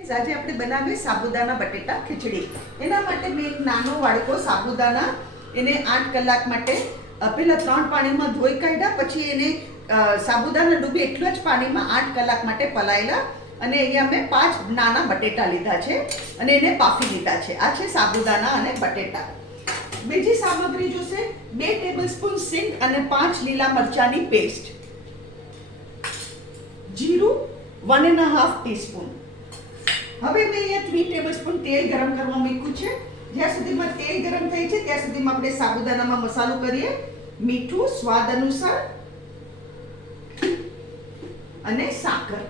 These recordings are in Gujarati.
આજે આપણે બનાવીએ સાબુદાના બટેટા ખીચડી. એના માટે મેં એક નાનો વાડકો સાબુદાના એને 8 કલાક માટે પહેલા 3 પાણીમાં ધોઈ કાઢ્યા, પછી એને સાબુદાના ડૂબે એટલા જ પાણીમાં 8 કલાક માટે પલાળેલા. અને અહીંયા મેં 5 નાના બટેટા લીધા છે અને એને બાફી લીધા છે. આ છે સાબુદાના અને બટેટા. બીજી સામગ્રી જોશે 2 ટેબલસ્પૂન સિંગ અને 5 લીલા મરચાની પેસ્ટ, જીરું 1.5 ટીસ્પૂન. હવે મેં અહીંયા 3 ટેબલસ્પૂન તેલ ગરમ કરવા મૂક્યું છે. જ્યાં સુધીમાં તેલ ગરમ થાય છે ત્યાં સુધીમાં આપણે સાબુદાનામાં મસાલો કરીએ. મીઠું સ્વાદ અનુસાર અને સાકર.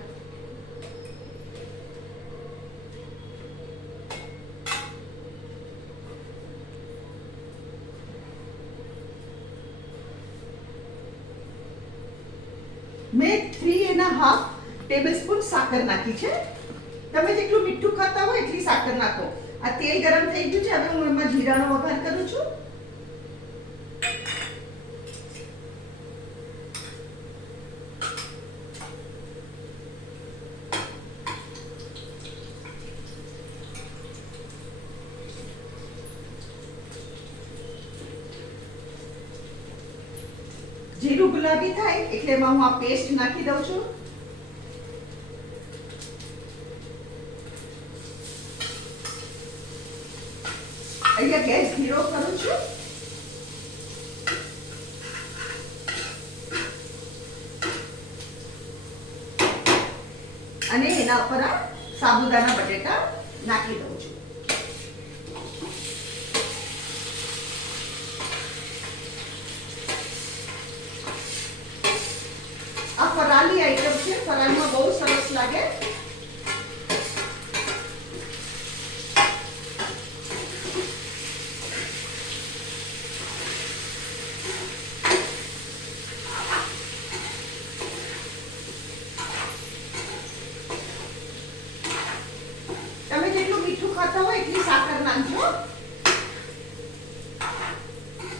મેં 3.5 ટેબલસ્પૂન સાકર નાખી છે. તમે જેટલું મીઠું ખાતા હોય એટલી સાકર નાખો. આ તેલ ગરમ થઈ ગયું છે. હવે હું એમાં જીરાનો વઘાર કરું છું. જીરું ગુલાબી થાય એટલે એમાં હું આ પેસ્ટ નાખી દઉં છું. અહીંયા ગેસ ધીરો કરું છું. અને એના ઉપર આ સાબુદાના બટેટા નાખી દઉં છું. આ ફરાળી આઈટમ છે. ફરાળમાં બહુ સરસ લાગે. તમે જેટલું મીઠું ખાતા હોય એટલી સાકર નાખજો.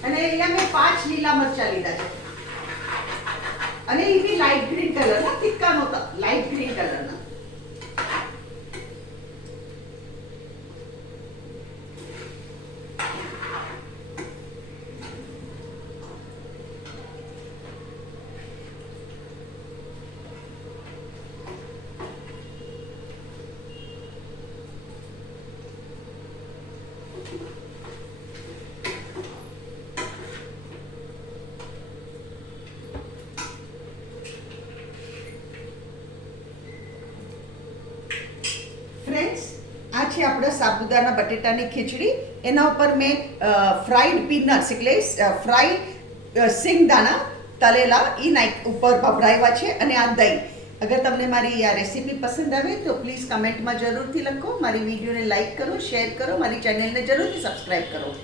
અને અહીંયા મેં 5 લીલા મરચા લીધા છે. અને એ બી લાઇટ ગ્રીન કલરના, તીખા નહોતા, લાઇટ ગ્રીન કલરના. ફ્રેન્ડ્સ, આ છે આપણા સાબુદાના બટેટાની ખીચડી. એના ઉપર મેં ફ્રાઈડ પીનટ્સ એટલે ફ્રાઈડ સિંગદાણા તળેલા એ ઉપર ભભરાવ્યા છે. અને આ દહીં. અગર તમને મારી આ રેસીપી પસંદ આવે તો પ્લીઝ કમેન્ટમાં જરૂરથી લખો. મારી વિડીયોને લાઈક કરો, શેર કરો, મારી ચેનલને જરૂરથી સબસ્ક્રાઈબ કરો.